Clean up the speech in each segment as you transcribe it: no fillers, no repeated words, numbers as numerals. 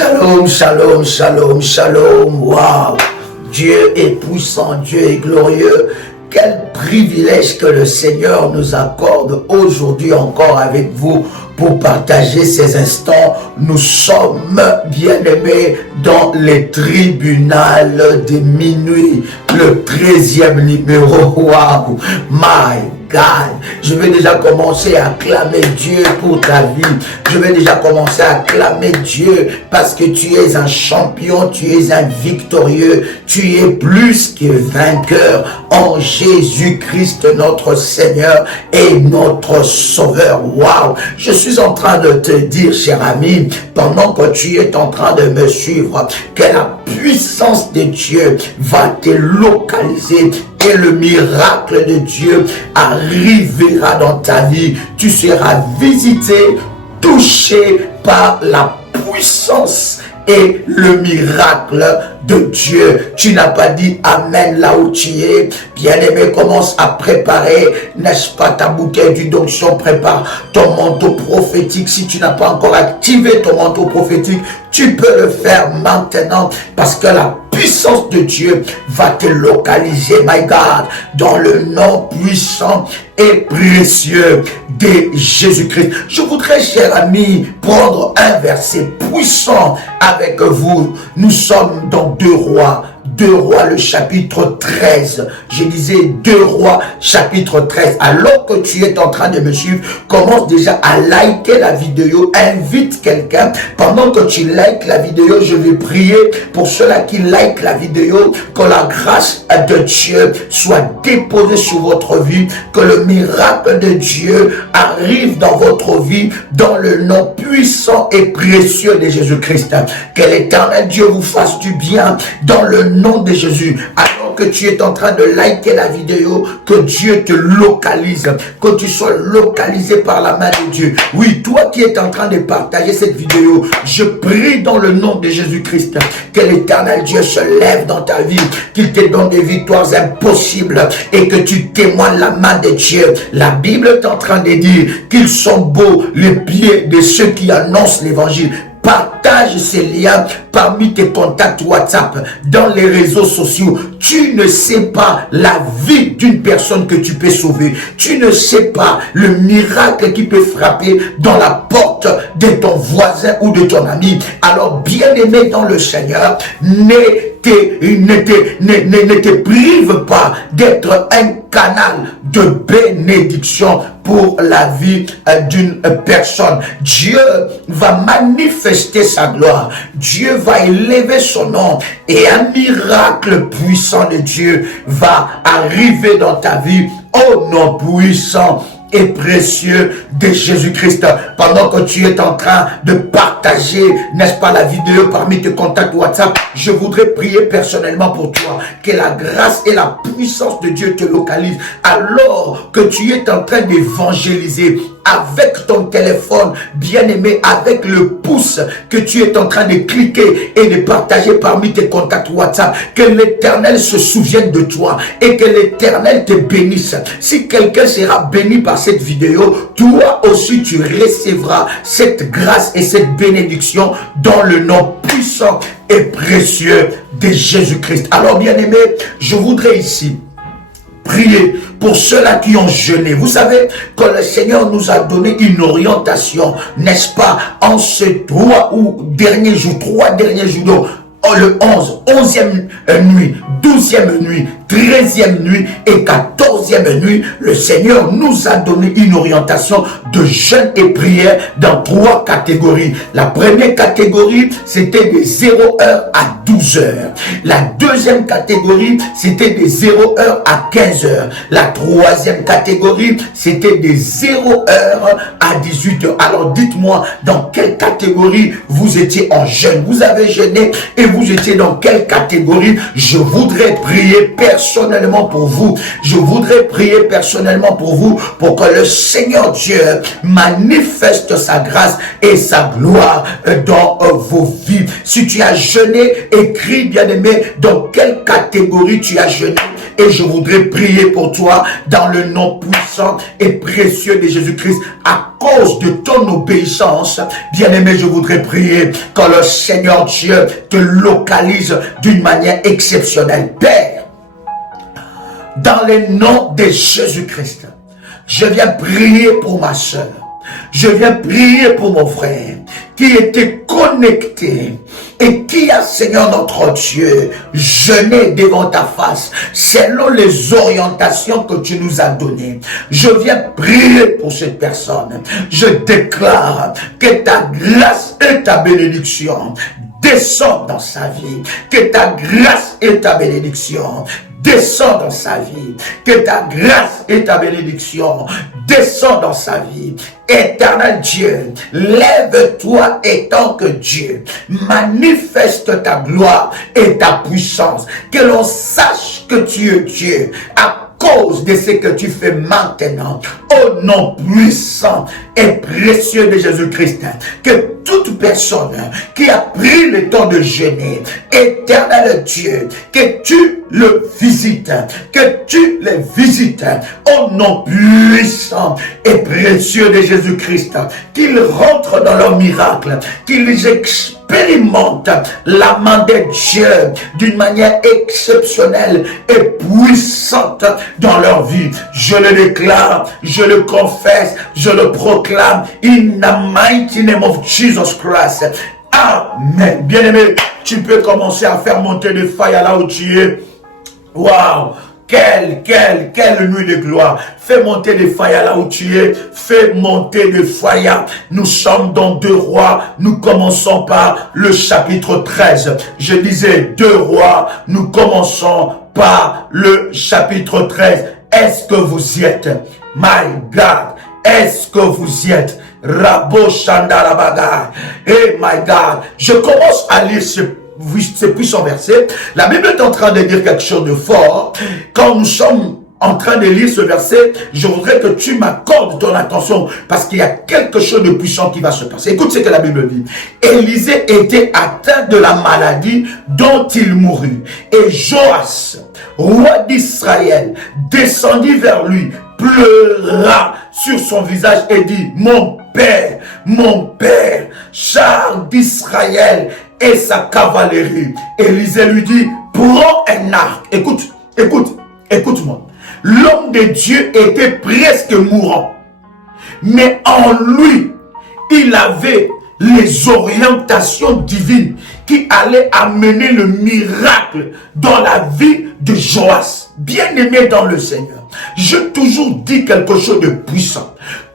Shalom, shalom, shalom, shalom. Waouh! Dieu est puissant, Dieu est glorieux. Quel privilège que le Seigneur nous accorde aujourd'hui encore avec vous pour partager ces instants. Nous sommes bien-aimés dans les tribunaux de minuit, le 13e numéro. Waouh! My God, je vais déjà commencer à acclamer Dieu pour ta vie. Je vais déjà commencer à acclamer Dieu parce que tu es un champion, tu es un victorieux, tu es plus que vainqueur en Jésus-Christ notre Seigneur et notre Sauveur. Waouh! Je suis en train de te dire, cher ami, pendant que tu es en train de me suivre, que la puissance de Dieu va te localiser et le miracle de Dieu arrivera dans ta vie. Tu seras visité, touché par la puissance et le miracle de Dieu. Tu n'as pas dit Amen là où tu es. Bien-aimé, commence à préparer, n'est-ce pas, ta bouteille d'onction. Prépare ton manteau prophétique. Si tu n'as pas encore activé ton manteau prophétique, tu peux le faire maintenant parce que la puissance de Dieu va te localiser, my God, dans le nom puissant et précieux de Jésus-Christ. Je voudrais, cher ami, prendre un verset puissant avec vous. Nous sommes dans 2 Rois. 2 Rois, le chapitre 13. Je disais 2 Rois, chapitre 13. Alors que tu es en train de me suivre, commence déjà à liker la vidéo. Invite quelqu'un. Pendant que tu likes la vidéo, je vais prier pour ceux-là qui likent la vidéo. Que la grâce de Dieu soit déposée sur votre vie. Que le miracle de Dieu arrive dans votre vie dans le nom puissant et précieux de Jésus-Christ. Que l'Éternel Dieu vous fasse du bien dans le nom de Jésus. Alors que tu es en train de liker la vidéo, que Dieu te localise, que tu sois localisé par la main de Dieu. Oui, toi qui es en train de partager cette vidéo, je prie dans le nom de Jésus-Christ que l'Éternel Dieu se lève dans ta vie, qu'il te donne des victoires impossibles et que tu témoignes la main de Dieu. La Bible est en train de dire qu'ils sont beaux les pieds de ceux qui annoncent l'évangile. Partage ces liens parmi tes contacts WhatsApp, dans les réseaux sociaux. Tu ne sais pas la vie d'une personne que tu peux sauver. Tu ne sais pas le miracle qui peut frapper dans la porte de ton voisin ou de ton ami. Alors, bien-aimé dans le Seigneur, ne te prive pas d'être un canal de bénédiction pour la vie d'une personne. Dieu va manifester sa gloire. Dieu va élever son nom et un miracle puissant de Dieu va arriver dans ta vie au nom puissant et précieux de Jésus-Christ. Pendant que tu es en train de partager, n'est-ce pas, la vidéo parmi tes contacts WhatsApp, je voudrais prier personnellement pour toi, que la grâce et la puissance de Dieu te localisent. Alors que tu es en train d'évangéliser avec ton téléphone, bien-aimé, avec le pouce que tu es en train de cliquer et de partager parmi tes contacts WhatsApp, que l'Éternel se souvienne de toi et que l'Éternel te bénisse. Si quelqu'un sera béni par cette vidéo, toi aussi tu recevras cette grâce et cette bénédiction dans le nom puissant et précieux de Jésus-Christ. Alors, bien-aimé, je voudrais ici prier pour ceux-là qui ont jeûné. Vous savez que le Seigneur nous a donné une orientation, n'est-ce pas, en ces 3 derniers jours, donc, le 11e nuit, 12e nuit, 13e nuit et 14e nuit, le Seigneur nous a donné une orientation de jeûne et prière dans 3 catégories. La première catégorie, c'était de 0h à 12h. La deuxième catégorie, c'était de 0h à 15h. La troisième catégorie, c'était de 0h à 18h. Alors dites-moi, dans quelle catégorie vous étiez en jeûne? Vous avez jeûné et vous étiez dans quelle catégorie? Je voudrais prier personnellement pour vous. Je voudrais prier personnellement pour vous, pour que le Seigneur Dieu manifeste sa grâce et sa gloire dans vos vies. Si tu as jeûné, écris, bien-aimé, dans quelle catégorie tu as jeûné. Et je voudrais prier pour toi dans le nom puissant et précieux de Jésus-Christ. À cause de ton obéissance, bien-aimé, je voudrais prier que le Seigneur Dieu te localise d'une manière exceptionnelle. Père, dans le nom de Jésus-Christ, je viens prier pour ma soeur. Je viens prier pour mon frère qui était connecté et qui a, Seigneur notre Dieu, jeûné devant ta face selon les orientations que tu nous as données. Je viens prier pour cette personne. Je déclare que ta grâce et ta bénédiction descendent dans sa vie. Que ta grâce et ta bénédiction descends dans sa vie, que ta grâce et ta bénédiction descendent dans sa vie. Éternel Dieu, lève-toi étant que Dieu, manifeste ta gloire et ta puissance, que l'on sache que tu es Dieu, à cause de ce que tu fais maintenant, au nom puissant et précieux de Jésus-Christ, que toute personne qui a pris le temps de jeûner, éternel Dieu, que tu le visites, que tu les visites, au nom puissant et précieux de Jésus-Christ, qu'ils rentrent dans leur miracle, qu'ils expérimentent la main de Dieu d'une manière exceptionnelle et puissante dans leur vie. Je le déclare, je le confesse, je le proclame in the mighty name of Jesus Christ. Amen. Bien-aimé, tu peux commencer à faire monter des failles là où tu es. Waouh! Quelle nuit de gloire. Fais monter des failles là où tu es. Fais monter des failles. Nous sommes dans 2 Rois. Nous commençons par le chapitre 13. Je disais 2 Rois. Nous commençons par le chapitre 13. Est-ce que vous y êtes? My God. Est-ce que vous y êtes? Rabo Shandarabaga. Hey my God. Je commence à lire ce puissant verset. La Bible est en train de dire quelque chose de fort. Quand nous sommes en train de lire ce verset, je voudrais que tu m'accordes ton attention parce qu'il y a quelque chose de puissant qui va se passer. Écoute ce que la Bible dit. Élisée était atteint de la maladie dont il mourut. Et Joas, roi d'Israël, descendit vers lui, pleura sur son visage et dit, mon père, char d'Israël et sa cavalerie. Élisée lui dit, prends un arc. Écoute-moi. L'homme de Dieu était presque mourant. Mais en lui, il avait les orientations divines qui allaient amener le miracle dans la vie de Joas. Bien-aimé dans le Seigneur, j'ai toujours dit quelque chose de puissant.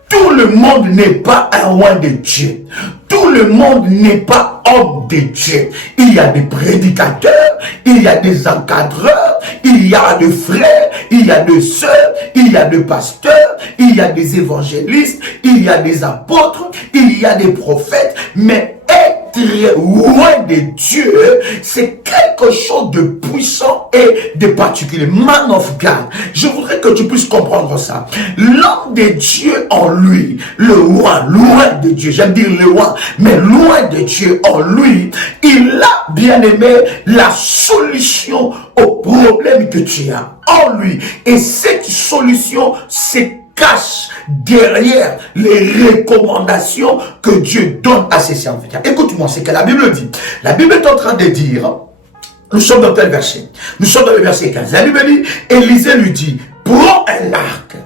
Tout le monde n'est pas un roi de Dieu. Tout le monde n'est pas homme de Dieu. Il y a des prédicateurs, il y a des encadreurs, il y a des frères, il y a des sœurs, il y a des pasteurs, il y a des évangélistes, il y a des apôtres, il y a des prophètes, mais être loin de Dieu, c'est quelque chose de puissant et de particulier. Man of God. Je voudrais que tu puisses comprendre ça. L'homme de Dieu en lui, le roi, loin de Dieu, j'aime dire le roi, mais loin de Dieu en lui, il a, bien aimé, la solution au problème que tu as en lui. Et cette solution, c'est cache derrière les recommandations que Dieu donne à ses serviteurs. Écoute-moi, c'est que la Bible dit. La Bible est en train de dire, nous sommes dans quel verset? Nous sommes dans le verset 15. La Bible dit, Élisée lui dit, prends un arc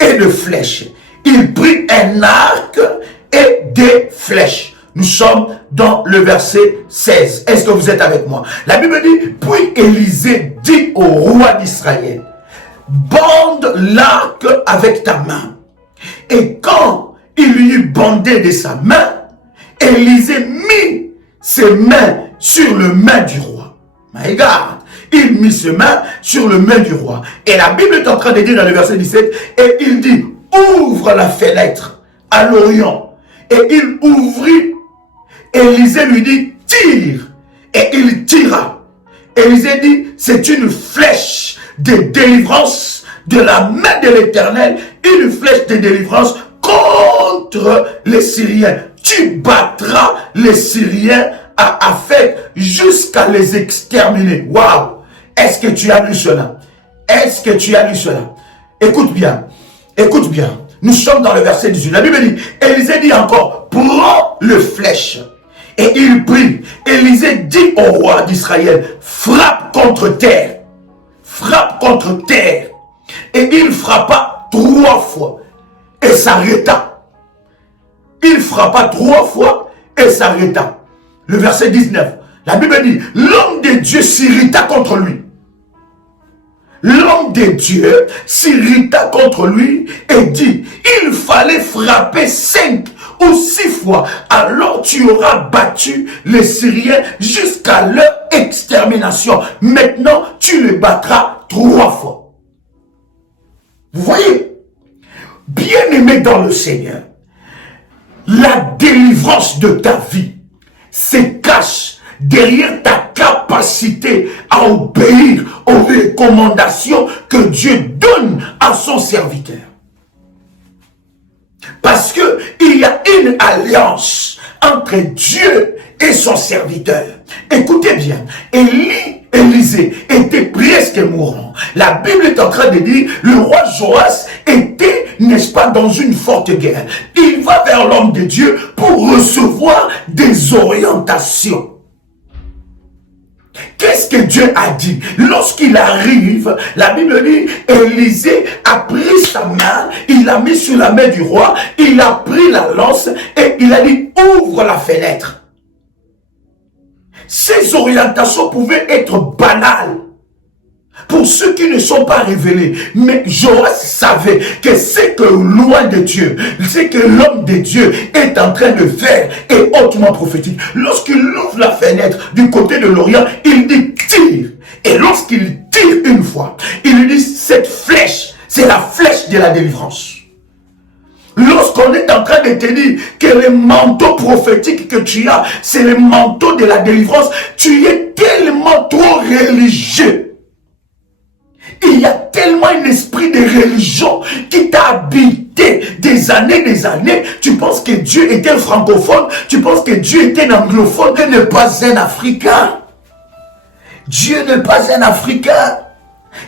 et des flèches. Il prit un arc et des flèches. Nous sommes dans le verset 16. Est-ce que vous êtes avec moi? La Bible dit, puis Élisée dit au roi d'Israël, bande l'arc avec ta main. Et quand il lui eut bandé de sa main, Élisée mit ses mains sur le main du roi. My God. Il mit ses mains sur le main du roi. Et la Bible est en train de dire dans le verset 17, et il dit, ouvre la fenêtre à l'Orient. Et il ouvrit. Élisée lui dit, tire. Et il tira. Élisée dit, c'est une flèche de délivrance de la main de l'Éternel, une flèche de délivrance contre les Syriens. Tu battras les Syriens à Aphek jusqu'à les exterminer. Waouh! Est-ce que tu as lu cela? Est-ce que tu as lu cela? Écoute bien. Écoute bien. Nous sommes dans le verset 18. La Bible dit, Élisée dit encore, prends le flèche. Et il prit. Élisée dit au roi d'Israël, frappe contre terre. Frappe contre terre. Et il frappa 3 fois et s'arrêta. Il frappa 3 fois et s'arrêta. Le verset 19. La Bible dit, l'homme de Dieu s'irrita contre lui. L'homme de Dieu s'irrita contre lui et dit, il fallait frapper 5 ou 6 fois, alors tu auras battu les Syriens jusqu'à leur extermination. Maintenant, tu les battras 3 fois. Vous voyez, bien-aimé dans le Seigneur, la délivrance de ta vie se cache derrière ta capacité à obéir aux recommandations que Dieu donne à son serviteur. Parce que il y a une alliance entre Dieu et son serviteur. Écoutez bien, Élisée était presque mourant. La Bible est en train de dire, le roi Joas était, n'est-ce pas, dans une forte guerre. Il va vers l'homme de Dieu pour recevoir des orientations. Qu'est-ce que Dieu a dit? Lorsqu'il arrive, la Bible dit, Élisée a pris sa main, il l'a mis sur la main du roi, il a pris la lance et il a dit, ouvre la fenêtre. Ces orientations pouvaient être banales pour ceux qui ne sont pas révélés. Mais Joas savait que c'est que loin de Dieu, c'est que l'homme de Dieu est en train de faire est hautement prophétique. Lorsqu'il ouvre la fenêtre du côté de l'Orient, il dit tire. Et lorsqu'il tire une fois, il lui dit cette flèche, c'est la flèche de la délivrance. Lorsqu'on est en train de te dire que le manteau prophétique que tu as, c'est le manteau de la délivrance, tu es tellement trop religieux. Il y a tellement un esprit de religion qui t'a habité des années, tu penses que Dieu est un francophone, tu penses que Dieu est un anglophone, Dieu n'est pas un Africain. Dieu n'est pas un Africain.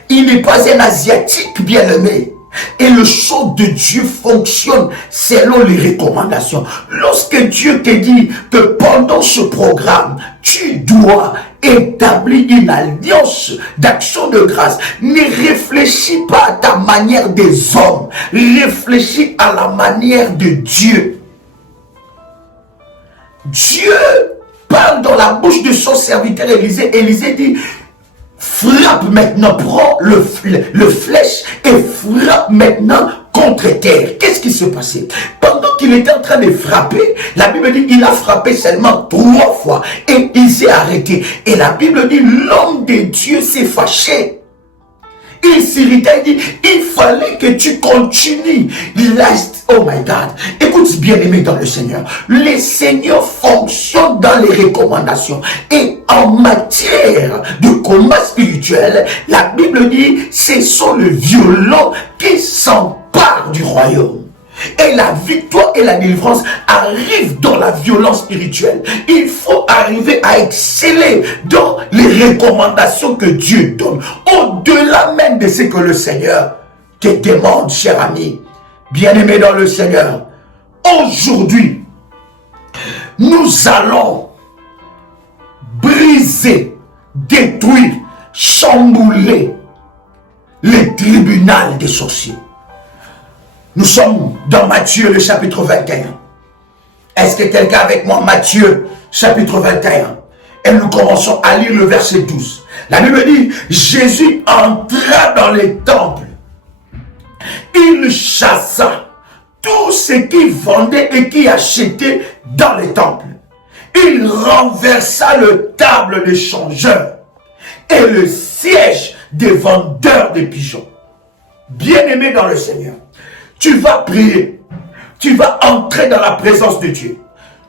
Il n'est pas un Asiatique, bien-aimé. Et le sceau de Dieu fonctionne selon les recommandations. Lorsque Dieu te dit que pendant ce programme, tu dois établir une alliance d'action de grâce, ne réfléchis pas à ta manière des hommes, réfléchis à la manière de Dieu. Dieu parle dans la bouche de son serviteur Élisée. Élisée dit, frappe maintenant, prends le flèche et frappe maintenant contre terre. Qu'est-ce qui s'est passé? Pendant qu'il était en train de frapper, la Bible dit il a frappé seulement 3 fois et il s'est arrêté. Et la Bible dit l'homme de Dieu s'est fâché. Il s'irrita, il dit, il fallait que tu continues. Oh my God. Écoute, bien-aimé dans le Seigneur. Le Seigneur fonctionne dans les recommandations. Et en matière de combat spirituel, la Bible dit, ce sont les violents qui s'emparent du royaume. Et la victoire et la délivrance arrivent dans la violence spirituelle. Il faut arriver à exceller dans les recommandations que Dieu donne. Au-delà même de ce que le Seigneur te demande, cher ami, bien-aimé dans le Seigneur. Aujourd'hui, nous allons briser, détruire, chambouler les tribunaux des sorciers. Nous sommes dans Matthieu, le chapitre 21. Est-ce que quelqu'un avec moi, Matthieu, chapitre 21? Et nous commençons à lire le verset 12. La Bible dit, Jésus entra dans les temples. Il chassa tous ceux qui vendaient et qui achetaient dans les temples. Il renversa le table des changeurs et le siège des vendeurs de pigeons. Bien-aimé dans le Seigneur, tu vas prier, tu vas entrer dans la présence de Dieu.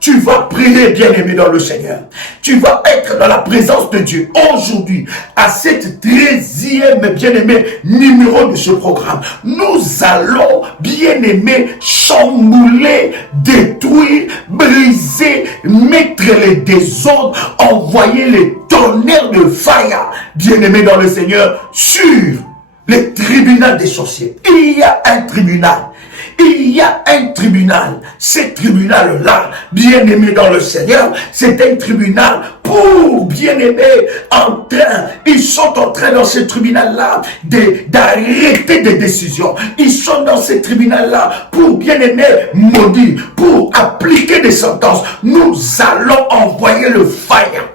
Tu vas prier, bien-aimé dans le Seigneur. Tu vas être dans la présence de Dieu aujourd'hui, à cette 13e, bien-aimé, numéro de ce programme. Nous allons, bien-aimé, chambouler, détruire, briser, mettre les désordres, envoyer les tonnerres de fire, bien-aimé dans le Seigneur, sur les tribunaux des sorciers. Il y a un tribunal. Il y a un tribunal. Ce tribunal-là, bien-aimé dans le Seigneur, c'est un tribunal pour, bien-aimé, ils sont en train dans ce tribunal-là d'arrêter des décisions. Ils sont dans ce tribunal-là pour, bien-aimé, maudire, pour appliquer des sentences. Nous allons envoyer le fire.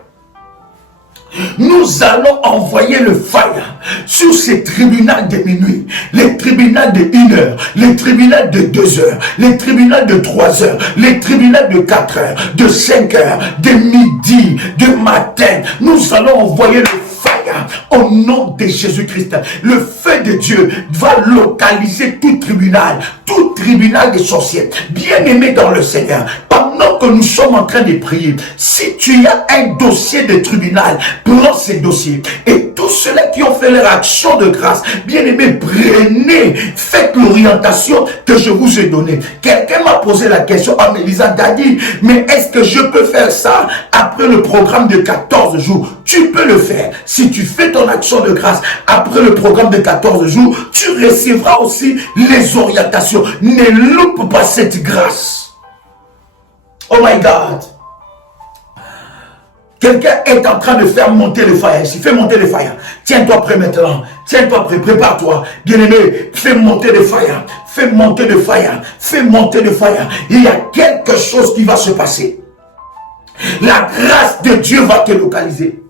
Nous allons envoyer le fire sur ces tribunaux de minuit, les tribunaux de 1 heure, les tribunaux de 2 heures, les tribunaux de 3 heures, les tribunaux de 4 heures, de 5 heures, de midi, de matin. Nous allons envoyer le fire au nom de Jésus-Christ. Le feu de Dieu va localiser tout tribunal des sorciers. Bien-aimé dans le Seigneur, pendant que nous sommes en train de prier, si tu as un dossier de tribunal, prends ces dossiers. Et tous ceux-là qui ont fait leur action de grâce, bien-aimé, prenez, faites l'orientation que je vous ai donnée. Quelqu'un m'a posé la question en me disant, Daddy, mais est-ce que je peux faire ça après le programme de 14 jours? Tu peux le faire. Si tu fais ton action de grâce après le programme de 14 jours, tu recevras aussi les orientations. Ne loupe pas cette grâce. Oh my God. Quelqu'un est en train de faire monter le fire. Ici, fais monter le fire. Tiens-toi prêt maintenant. Tiens-toi prêt. Prépare-toi. Bien-aimé, fais monter le fire. Fais monter le fire. Fais monter le fire. Il y a quelque chose qui va se passer. La grâce de Dieu va te localiser.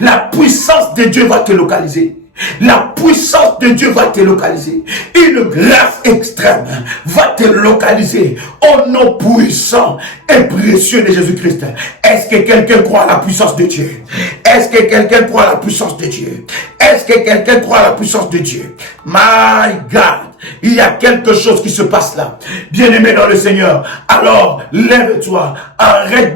La puissance de Dieu va te localiser. La puissance de Dieu va te localiser. Une grâce extrême va te localiser au nom puissant et précieux de Jésus-Christ. Est-ce que quelqu'un croit à la puissance de Dieu? Est-ce que quelqu'un croit à la puissance de Dieu? Est-ce que quelqu'un croit à la puissance de Dieu? My God! Il y a quelque chose qui se passe là. Bien-aimé dans le Seigneur, alors lève-toi. Arrête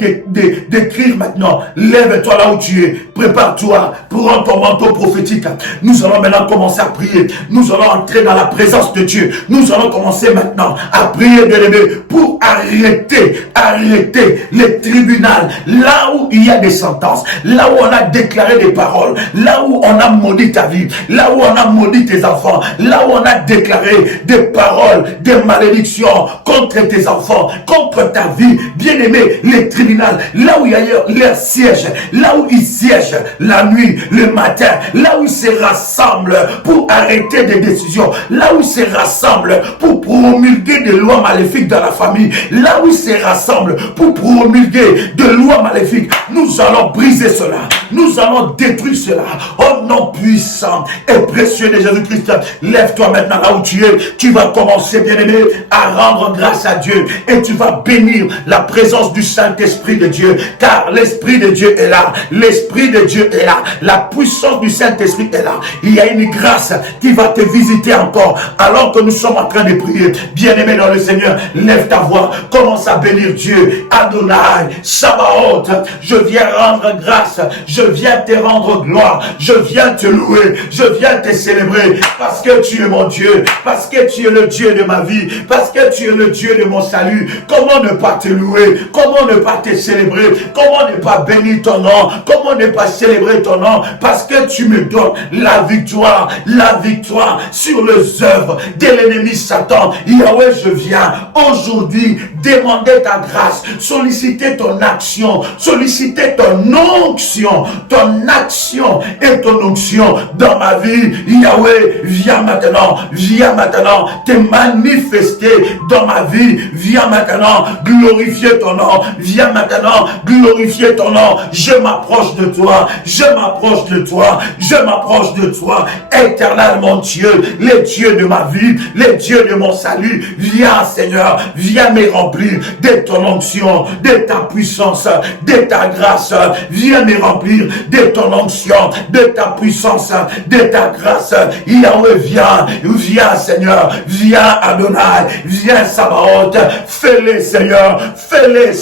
d'écrire maintenant. Lève-toi là où tu es. Prépare-toi. Prends ton manteau prophétique. Nous allons maintenant commencer à prier. Nous allons entrer dans la présence de Dieu. Nous allons commencer maintenant à prier, bien-aimé, pour arrêter les tribunaux. Là où il y a des sentences. Là où on a déclaré des paroles. Là où on a maudit ta vie. Là où on a maudit tes enfants. Là où on a déclaré des paroles, des malédictions contre tes enfants, contre ta vie. Bien-aimé, les tribunaux, là où il y a leur siège, là où ils siègent la nuit, le matin, là où ils se rassemblent pour arrêter des décisions, là où ils se rassemblent pour promulguer des lois maléfiques dans la famille, là où ils se rassemblent pour promulguer des lois maléfiques, nous allons briser cela, nous allons détruire cela, au nom puissant et précieux de Jésus-Christ. Lève-toi maintenant là où tu vas commencer, bien-aimé, à rendre grâce à Dieu et tu vas bénir la présence du Saint-Esprit de Dieu, car l'Esprit de Dieu est là, l'Esprit de Dieu est là, la puissance du Saint-Esprit est là. Il y a une grâce qui va te visiter encore alors que nous sommes en train de prier. Bien-aimé dans le Seigneur, lève ta voix, commence à bénir Dieu. Adonai, Sabaoth, je viens rendre grâce, je viens te rendre gloire, je viens te louer, je viens te célébrer parce que tu es mon Dieu, parce que tu es le Dieu de ma vie, parce que tu es le Dieu de mon salut. Comment ne pas te louer? Comment ne pas te célébrer? Comment ne pas bénir ton nom? Comment ne pas célébrer ton nom? Parce que tu me donnes la victoire sur les œuvres de l'ennemi Satan. Yahweh, je viens aujourd'hui demander ta grâce, solliciter ton action, solliciter ton onction et ton onction dans ma vie. Yahweh, viens maintenant te manifester dans ma vie. Viens maintenant glorifier ton nom. Viens maintenant glorifier ton nom. Je m'approche de toi. Éternel mon Dieu, les dieux de ma vie, les dieux de mon salut. Viens Seigneur, viens me remplir de ton onction, de ta puissance, de ta grâce. Viens me remplir de ton onction, de ta puissance, de ta grâce. Yahweh, viens Seigneur, viens Adonai, viens Sabaoth, fais-les Seigneur,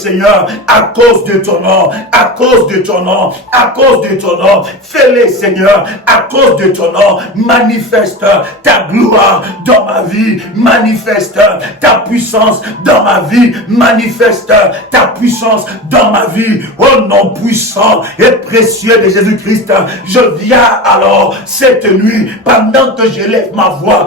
Seigneur, à cause de ton nom, à cause de ton nom, à cause de ton nom. Fais-les, Seigneur, à cause de ton nom. Manifeste ta gloire dans ma vie, manifeste ta puissance dans ma vie, manifeste ta puissance dans ma vie. Au nom puissant et précieux de Jésus-Christ, je viens alors cette nuit, pendant que j'élève ma voix,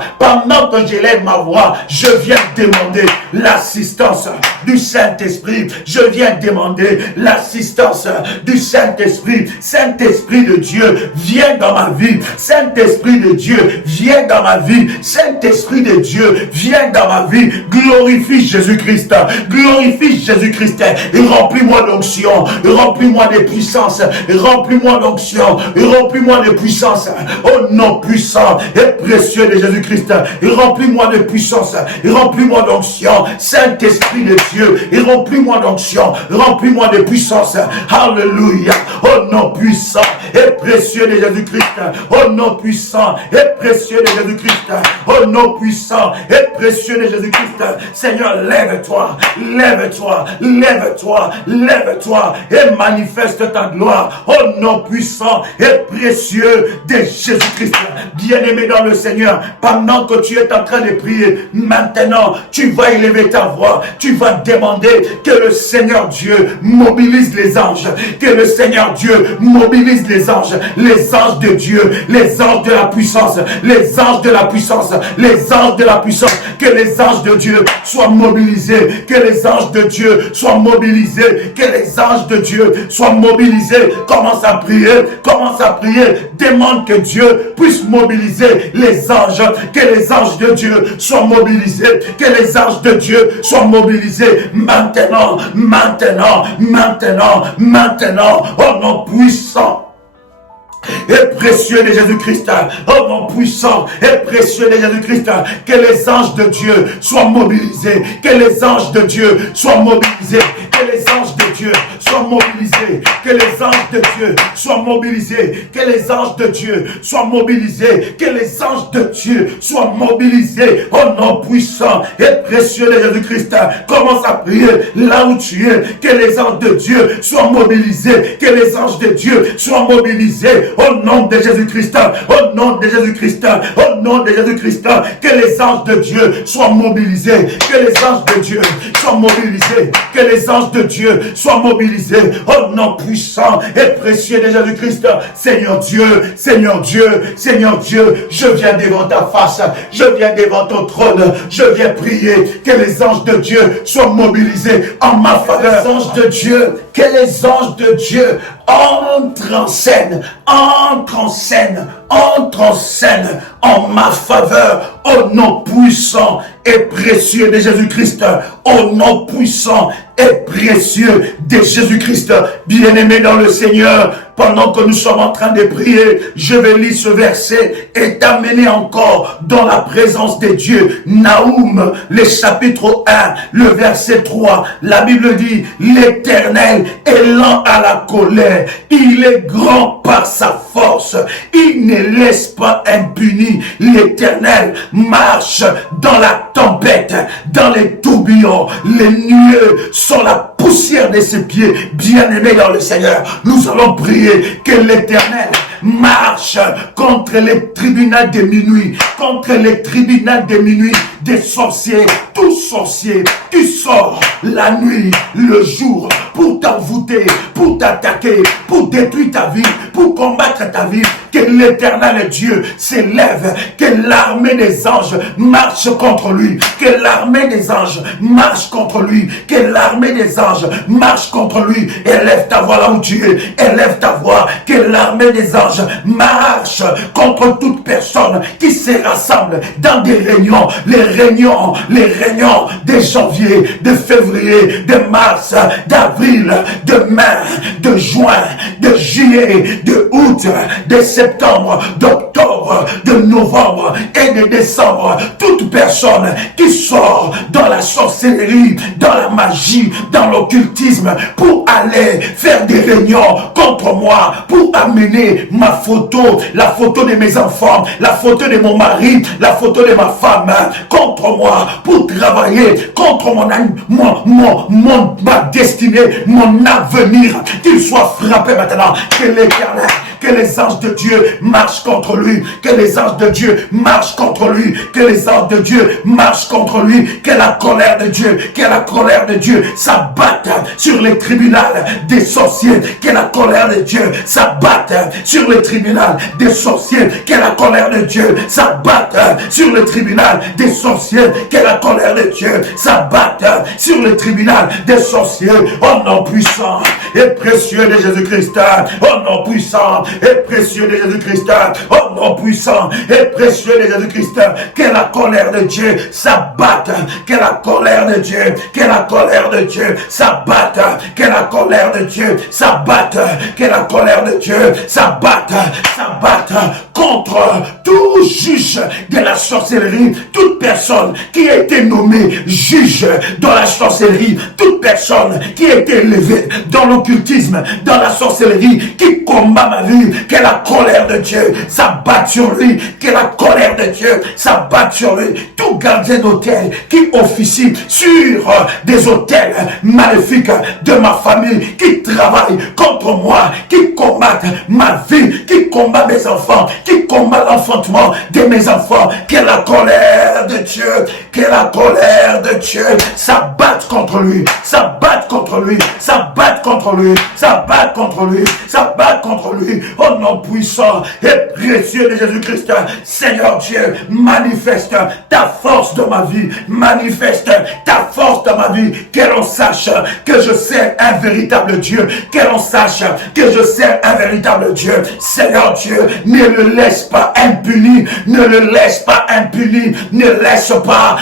je viens demander l'assistance du Saint-Esprit. Je viens demander l'assistance du Saint-Esprit. Saint-Esprit de Dieu, viens dans ma vie. Saint-Esprit de Dieu, viens dans ma vie. Saint-Esprit de Dieu, viens dans ma vie. Glorifie Jésus-Christ. Glorifie Jésus-Christ. Et remplis-moi d'onction. Remplis-moi de puissance. Remplis-moi d'onction. Remplis-moi de puissance. Au nom puissant et précieux de Jésus-Christ. Et remplis-moi de puissance. Et remplis-moi d'onction. Saint-Esprit de Dieu. Et remplis-moi d'onction. Remplis-moi de puissance. Alléluia. Au nom puissant et précieux de Jésus-Christ. Au nom puissant et précieux de Jésus-Christ. Au nom puissant et précieux de Jésus-Christ. Seigneur, lève-toi. Lève-toi. Lève-toi. Lève-toi. Et manifeste ta gloire. Au nom puissant et précieux de Jésus-Christ. Bien-aimé dans le Seigneur, pendant que tu es en train de prier, maintenant, tu vas élever ta voix. Tu vas demander que le Seigneur Dieu mobilise les anges. Que le Seigneur Dieu mobilise les anges de Dieu, les anges de la puissance, les anges de la puissance, les anges de la puissance. Que les anges de Dieu soient mobilisés. Que les anges de Dieu soient mobilisés. Que les anges de Dieu soient mobilisés. Commence à prier. Commence à prier. Demande que Dieu puisse mobiliser les anges. Que les anges de Dieu soient mobilisés. Que les anges de Dieu soient mobilisés maintenant, maintenant, maintenant, maintenant, au nom puissant et précieux de Jésus-Christ, au nom puissant et précieux de Jésus-Christ, que les anges de Dieu soient mobilisés, que les anges de Dieu soient mobilisés, que les anges de Dieu soient mobilisés, que les anges de Dieu soient mobilisés, que les anges de Dieu soient mobilisés, que les anges de Dieu soient mobilisés, au nom puissant et précieux de Jésus-Christ. Commence à prier là où tu es, que les anges de Dieu soient mobilisés, que les anges de Dieu soient mobilisés, au nom de Jésus-Christ, au nom de Jésus-Christ, au nom de Jésus-Christ, que les anges de Dieu soient mobilisés, que les anges de Dieu soient mobilisés, que les anges de Dieu soient mobilisés, au nom puissant et précieux de Jésus-Christ. Seigneur Dieu, Seigneur Dieu, Seigneur Dieu, je viens devant ta face, je viens devant ton trône, je viens prier que les anges de Dieu soient mobilisés en ma faveur. Les anges de Dieu, que les anges de Dieu entrent en scène, entrent en scène, entrent en scène en ma faveur, au nom puissant et précieux de Jésus-Christ, au nom puissant et précieux de Jésus-Christ. Bien-aimé dans le Seigneur, pendant que nous sommes en train de prier, je vais lire ce verset et t'amener encore dans la présence de Dieu. Naoum, le chapitre 1, le verset 3, la Bible dit, l'Éternel est lent à la colère, il est grand par sa force, il ne laisse pas impuni. L'Éternel marche dans la tempête, dans les tourbillons, les nuées sont la poussière de ses pieds. Bien-aimés dans le Seigneur, nous allons prier que l'Éternel marche contre les tribunaux de minuit, contre les tribunaux de minuit des sorciers, tout sorcier qui sort la nuit, le jour, pour t'envoûter, pour t'attaquer, pour détruire ta vie, pour combattre ta vie. Que l'Éternel Dieu s'élève, que l'armée des anges marche contre lui, que l'armée des anges marche contre lui, que l'armée des anges marche contre lui. Élève ta voix là où tu es, élève ta voix, que l'armée des anges marche contre toute personne qui se rassemble dans des réunions, les réunions de janvier, de février, de mars, d'avril, de mai, de juin, de juillet, de août, de septembre, d'octobre, d'octobre, de novembre et de décembre, toute personne qui sort dans la sorcellerie, dans la magie, dans l'occultisme, pour aller faire des réunions contre moi, pour amener ma photo, la photo de mes enfants, la photo de mon mari, la photo de ma femme, contre moi, pour travailler contre ma destinée, mon avenir, qu'il soit frappé maintenant, que l'Éternel, que les anges de Dieu marchent contre lui, que les anges de Dieu marchent contre lui, que les anges de Dieu marchent contre lui, que la colère de Dieu s'abatte sur les tribunaux des sorciers, que la colère de Dieu s'abatte sur les tribunaux des sorciers, que la colère de Dieu s'abatte sur le tribunal des sorciers, que la colère de Dieu s'abatte sur le tribunal des sorciers, au nom puissant et précieux de Jésus-Christ, au nom puissant et précieux de Jésus-Christ, au nom puissant et précieux de Jésus-Christ, que la colère de Dieu s'abatte, que la colère de Dieu, que la colère de Dieu s'abatte, que la colère de Dieu s'abatte, que la colère de Dieu s'abatte contre tout juge de la sorcellerie, toute personne qui a été nommée juge dans la sorcellerie, toute personne qui a été élevée dans l'occultisme, dans la sorcellerie, qui combat ma vie, que la colère de Dieu s'abatte sur lui, que la colère de Dieu s'abatte sur lui, tout gardien d'hôtel qui officie sur des hôtels maléfiques de ma famille, qui travaille contre moi, qui combat ma vie, qui combat mes enfants, qui combat l'enfantement de mes enfants, que la colère de Dieu, que la colère de Dieu s'abatte contre lui, s'abatte contre lui, s'abatte contre lui, s'abatte contre lui, s'abatte contre lui, au nom puissant et précieux de Jésus-Christ. Seigneur Dieu, manifeste ta force dans ma vie, manifeste ta force dans ma vie, que l'on sache que je sers un véritable Dieu, que l'on sache que je sers un véritable Dieu. Seigneur Dieu, ne le laisse pas impuni, ne le laisse pas impuni, ne laisse pas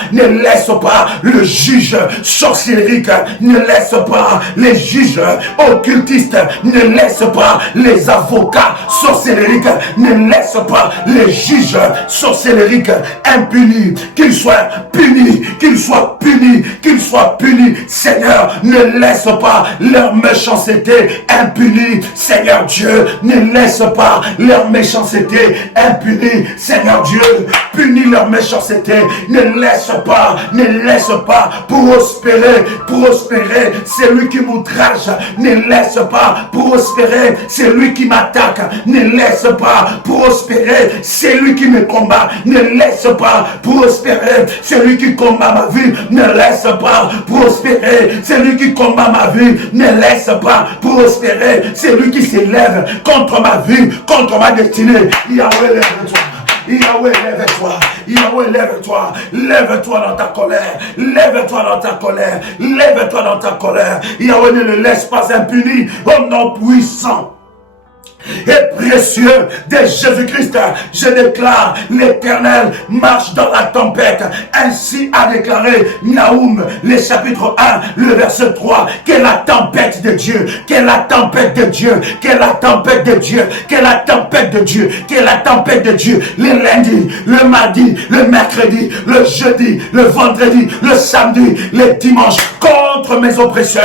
le juge sorcérique, ne laisse pas les juges occultistes, ne laisse pas les avocats sorcériques, ne laisse pas les juges sorcériques impunis, qu'ils soient punis, qu'ils soient punis, qu'ils soient punis. Seigneur, ne laisse pas leur méchanceté impunie. Seigneur Dieu, ne laisse pas leur méchanceté impunie. Seigneur Dieu, punis leur méchanceté. Ne laisse pas prospérer celui qui m'outrage. Ne laisse pas prospérer celui qui m'attaque. Ne laisse pas prospérer celui qui me combat. Ne laisse pas prospérer celui qui combat ma vie. Ne laisse pas prospérer celui qui combat ma vie. Ne laisse pas prospérer celui qui s'élève contre ma vie, contre ma destinée. Yahweh, lève-toi. Yahweh, lève-toi. Yahweh, lève-toi. Lève-toi dans ta colère. Lève-toi dans ta colère. Lève-toi dans ta colère. Yahweh, ne le laisse pas impuni. Au nom puissant et précieux de Jésus-Christ, je déclare, l'Éternel marche dans la tempête. Ainsi a déclaré Naoum, le chapitre 1, le verset 3, que la tempête de Dieu, que la tempête de Dieu, que la tempête de Dieu, que la tempête de Dieu, que la tempête de Dieu, le lundi, le mardi, le mercredi, le jeudi, le vendredi, le samedi, le dimanche, contre mes oppresseurs,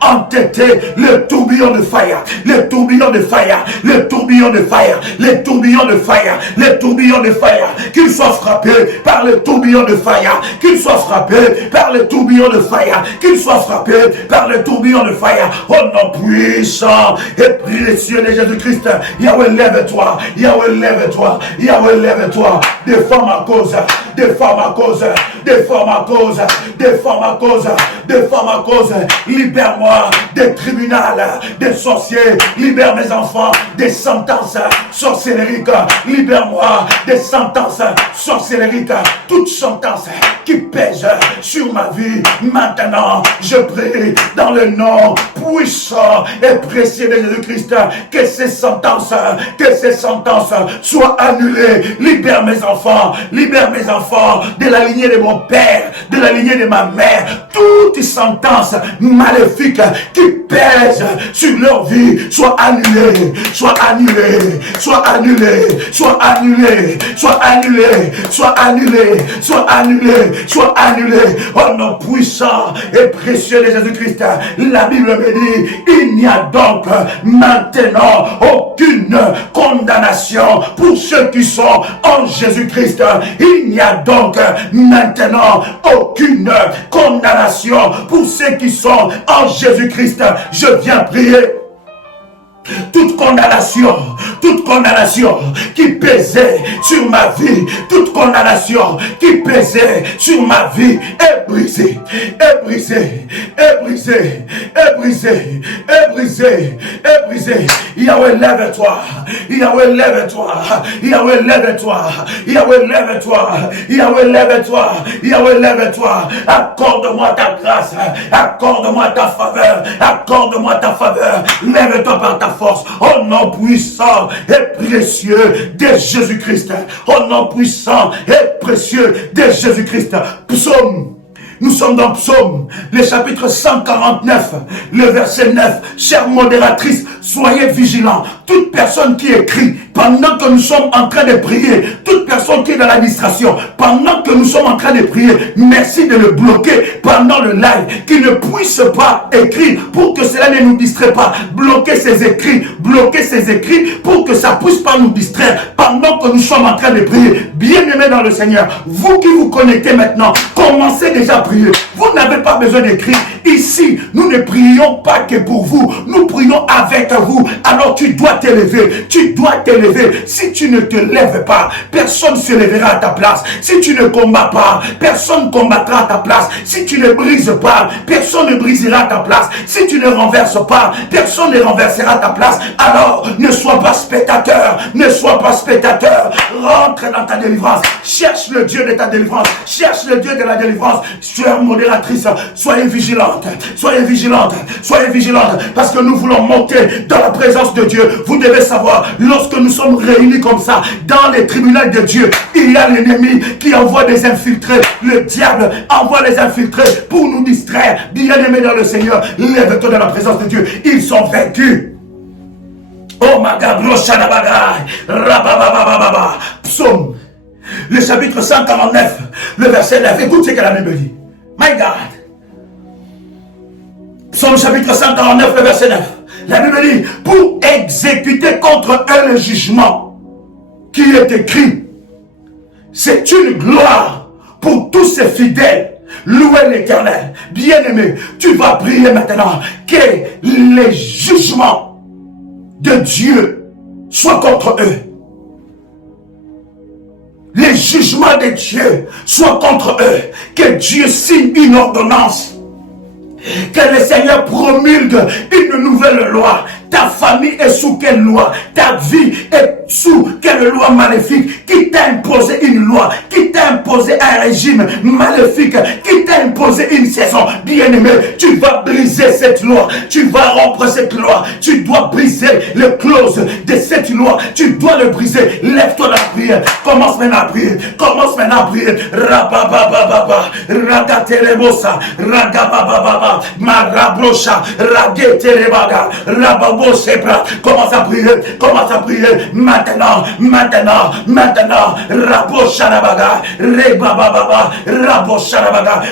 entêtés, le tourbillon de fire, le tourbillon de fire, le tourbillon de fire, le tourbillon de fire, le tourbillon de fire, qu'il soit frappé par le tourbillon de fire, qu'il soit frappé par le tourbillon de fire, qu'il soit frappé par le tourbillon de fire, au nom puissant et précieux de Jésus-Christ. Yahweh, lève-toi, Yahweh, lève-toi, Yahweh, lève-toi, défends ma cause, défends ma cause, défends ma cause, défends ma cause, défends ma cause, libère-moi des tribunaux, des sorciers, libère mes enfants des sentences sorcellériques, libère-moi des sentences sorcellériques, toute sentence qui pèse sur ma vie. Maintenant, je prie dans le nom puissant et précieux de Jésus-Christ que ces sentences soient annulées. Libère mes enfants de la lignée de mon père, de la lignée de ma mère, toute sentence maléfique qui pèse sur leur vie soit annulé, soit annulé, soit annulé, soit annulé, soit annulé, soit annulé, soit annulé, soit annulé. Au nom puissant et précieux de Jésus-Christ, la Bible me dit, il n'y a donc maintenant aucune condamnation pour ceux qui sont en Jésus-Christ. Il n'y a donc maintenant aucune condamnation pour ceux qui sont en Jésus-Christ. Je viens prier. Toute condamnation qui pesait sur ma vie, toute condamnation qui pesait sur ma vie est brisée, est brisée, est brisée, est brisée, est brisée, est brisée. Yahweh, lève-toi, Yahweh, lève-toi, Yahweh, lève-toi, Yahweh, lève-toi, Yahweh, lève-toi, Yahweh, lève-toi. Accorde-moi ta grâce, accorde-moi ta faveur, accorde-moi ta faveur. Lève-toi par ta force, au nom puissant et précieux de Jésus-Christ. Au nom puissant et précieux de Jésus-Christ. Psaume. Nous sommes dans Psaume, le chapitre 149, le verset 9. Chère modératrice, soyez vigilants. Toute personne qui écrit, pendant que nous sommes en train de prier, toute personne qui est dans l'administration, pendant que nous sommes en train de prier, merci de le bloquer pendant le live, qu'il ne puisse pas écrire pour que cela ne nous distrait pas. Bloquez ses écrits pour que ça ne puisse pas nous distraire pendant que nous sommes en train de prier. Bien-aimés dans le Seigneur, vous qui vous connectez maintenant, commencez déjà à prier. Vous n'avez pas besoin d'écrire. Ici, nous ne prions pas que pour vous, nous prions avec vous. Alors tu dois t'élever, tu dois t'élever. Si tu ne te lèves pas, personne ne se lèvera à ta place. Si tu ne combats pas, personne ne combattra à ta place. Si tu ne brises pas, personne ne brisera à ta place. Si tu ne renverses pas, personne ne renversera à ta place. Alors, ne sois pas spectateur, ne sois pas spectateur. Rentre dans ta délivrance. Cherche le Dieu de ta délivrance. Cherche le Dieu de la délivrance. Chère modératrice, soyez vigilante, soyez vigilante, soyez vigilante, parce que nous voulons monter dans la présence de Dieu. Vous devez savoir, lorsque nous sommes réunis comme ça, dans les tribunaux de Dieu, il y a l'ennemi qui envoie des infiltrés. Le diable envoie les infiltrés pour nous distraire. Bien-aimés dans le Seigneur, lève-toi dans la présence de Dieu. Ils sont vaincus. Oh ma gabro shadabagay, rabababababa. Psaume, le chapitre 149, le verset 9. Écoute ce que la Bible dit. My God. Psaume chapitre 149, le verset 9. La Bible dit, pour exécuter contre eux le jugement qui est écrit, c'est une gloire pour tous ces fidèles. Louez l'Éternel. Bien-aimé, tu vas prier maintenant que les jugements de Dieu soient contre eux. Les jugements de Dieu soient contre eux. Que Dieu signe une ordonnance. Que le Seigneur promulgue une nouvelle loi. Ta famille est sous quelle loi? Ta vie est sous quelle loi maléfique? Qui t'a imposé une loi? Qui t'a imposé un régime maléfique? Qui t'a imposé une saison? Bien-aimé, tu vas briser cette loi. Tu vas rompre cette loi. Tu dois briser les clauses de cette loi. Tu dois le briser. Lève-toi dans la prière. Commence maintenant à prier. Commence maintenant à prier. Rababababa. Ragatelebosa. Ragabababa. Marabrocha. Rageterebaga. Rababo Sebra. Commence à prier. Commence à prier. Maintenant. Rabosha. Rebababa. Rabosha.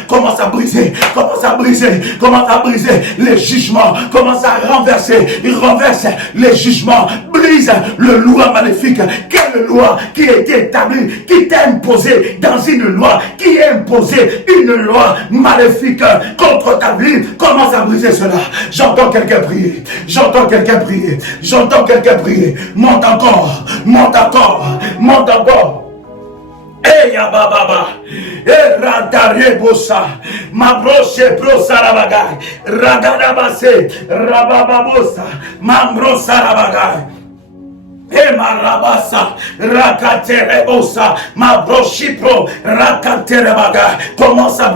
Commence à briser. Commence à briser les jugements. Commence à renverser. Il renverse les jugements. Brise le loi maléfique. Quelle loi qui a été établie, qui t'a imposé dans une loi, qui a imposé une loi maléfique contre ta vie. Commence à briser cela. J'entends quelqu'un prier. J'entends quelqu'un prier. J'entends quelqu'un prier. Monte encore. Monte encore. Monte encore. Eh ya baba, eh rantare bossa, ma broche brosa rabagai, ragada base, rabababosa, ma brosa rabagai. Emarabasa, Rakaterebosa, Mabrochipro, Rakaterebaga. Commence à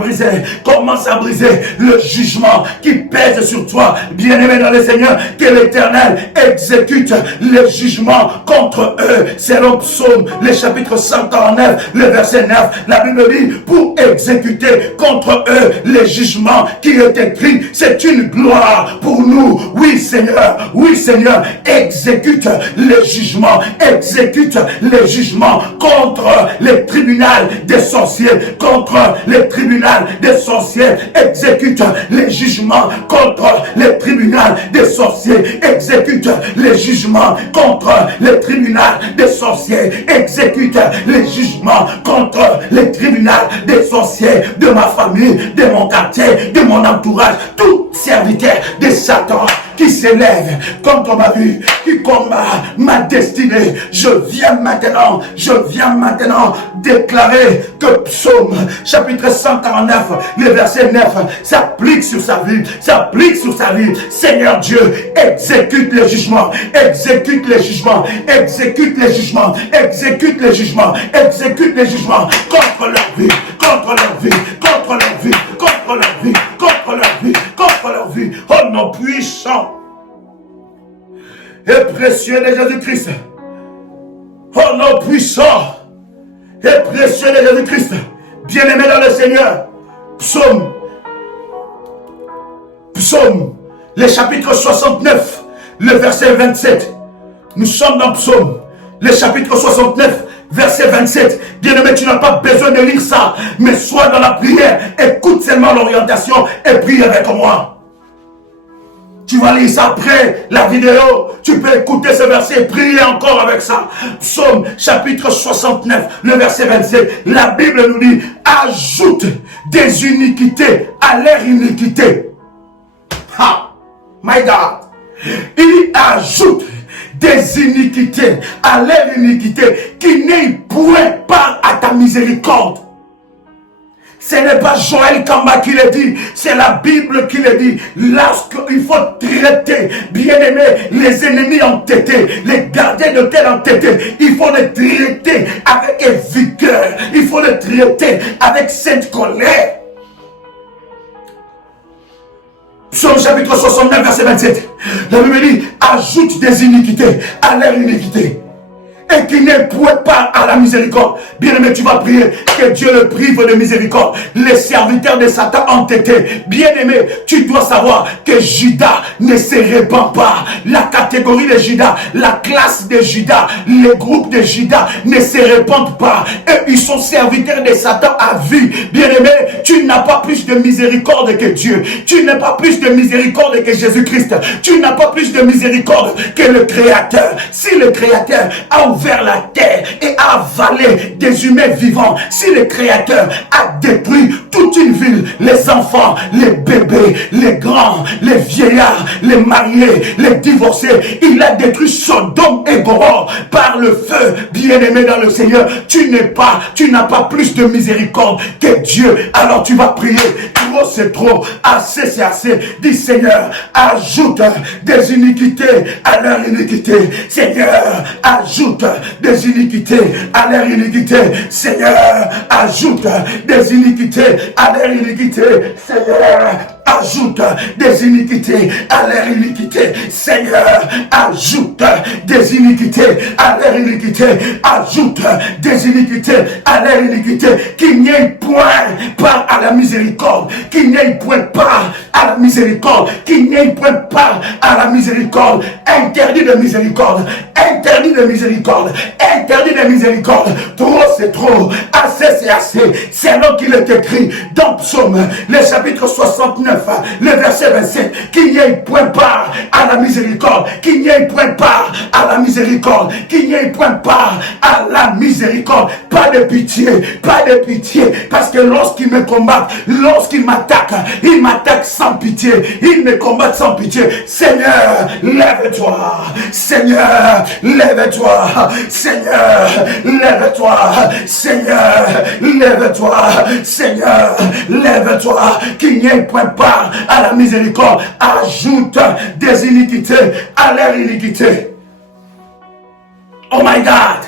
briser le jugement qui pèse sur toi, bien-aimé dans le Seigneur, que l'Éternel exécute les jugements contre eux. C'est le psaume, le chapitre 149, le verset 9. La Bible dit, pour exécuter contre eux les jugements qui est écrit, c'est une gloire pour nous. Oui, Seigneur, exécute les jugements. Exécute les jugements contre les tribunaux des sorciers, contre les tribunaux des sorciers. Exécute les jugements contre les tribunaux des sorciers. Exécute les jugements contre les tribunaux des sorciers. Exécute les jugements contre les tribunaux des sorciers de ma famille, de mon quartier, de mon entourage. Tout serviteur de Satan qui s'élève contre ma vie, qui combat ma destinée. Je viens maintenant déclarer que psaume chapitre 149, le verset 9, s'applique sur sa vie, Seigneur Dieu, exécute les jugements, exécute les jugements contre leur vie, contre leur vie, au nom puissant et précieux de Jésus-Christ. Au nom puissant et précieux de Jésus-Christ. Bien-aimé dans le Seigneur. Psaume, le chapitre 69, le verset 27. Nous sommes dans Psaume, le chapitre 69, verset 27. Bien-aimé, tu n'as pas besoin de lire ça, mais sois dans la prière, écoute seulement l'orientation et prie avec moi. Tu vas lire ça après la vidéo. Tu peux écouter ce verset et prier encore avec ça. Psaume chapitre 69, le verset 27. La Bible nous dit, ajoute des iniquités à leur iniquité. Ha! My God! Il ajoute des iniquités à leur iniquité qui n'est point part à ta miséricorde. Ce n'est pas Joël Kamba qui le dit, c'est la Bible qui le dit. Lorsqu'il faut traiter, bien-aimé, les ennemis entêtés, les gardiens de terre entêtés, il faut les traiter avec vigueur, il faut les traiter avec sainte colère. Psaume chapitre 69, verset 27. La Bible dit, ajoute des iniquités à leur iniquité. Et qui n'est point pas à la miséricorde. Bien-aimé, tu vas prier que Dieu le prive de miséricorde. Les serviteurs de Satan entêtés. Bien-aimé, tu dois savoir que Judas ne se répand pas. La catégorie de Judas, la classe de Judas, les groupes de Judas ne se répandent pas. Et ils sont serviteurs de Satan à vie. Bien-aimé, tu n'as pas plus de miséricorde que Dieu. Tu n'as pas plus de miséricorde que Jésus-Christ. Tu n'as pas plus de miséricorde que le Créateur. Si le Créateur a ouvert la terre et a avalé des humains vivants, si le Créateur a détruit toute une ville, les enfants, les bébés, les grands, les vieillards, les mariés, les divorcés, il a détruit Sodome et Gomorrhe par le feu. Bien-aimé dans le Seigneur, tu n'as pas plus de miséricorde que Dieu. Alors tu vas prier. Trop c'est trop, assez c'est assez. Dis Seigneur, ajoute des iniquités à leur iniquité. Seigneur, ajoute des iniquités à leur iniquité. Seigneur, ajoute des iniquités à leur iniquité. Seigneur, ajoute des iniquités à leur iniquité. Seigneur, ajoute des iniquités à leur iniquité. Ajoute des iniquités à leur iniquité. Qu'il n'y ait point part à la miséricorde. Qu'il n'y ait point part à la miséricorde. Qu'il n'y ait point part à la miséricorde. Interdit de miséricorde. Interdit de miséricorde. Interdit de miséricorde. Trop c'est trop. Assez c'est assez. C'est là qu'il est écrit dans Psaume, le chapitre 69, le verset 27, qu'il n'y ait point part à la miséricorde, qu'il n'y ait point part à la miséricorde, qu'il n'y ait point part à la miséricorde. Pas de pitié, parce que lorsqu'il me combat, lorsqu'il m'attaque, il m'attaque sans pitié, il me combat sans pitié. Seigneur, lève-toi, Seigneur, lève-toi, Seigneur, lève-toi, Seigneur, lève-toi, Seigneur, lève-toi, qu'il n'y ait point part à la miséricorde. Ajoute des iniquités à leur iniquité. Oh my God.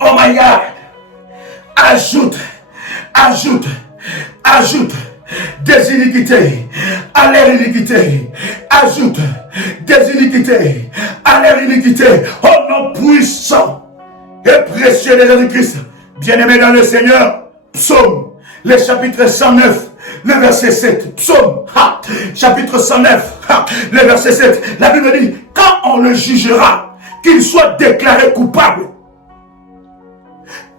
Oh my God. Ajoute des iniquités à leur iniquité. Ajoute des iniquités à leur iniquité. Oh nom puissant et précieux de Jésus-Christ. Bien-aimé dans le Seigneur, psaume, le chapitre 109, le verset 7. Psaume, chapitre 109, le verset 7. La Bible dit, quand on le jugera, qu'il soit déclaré coupable.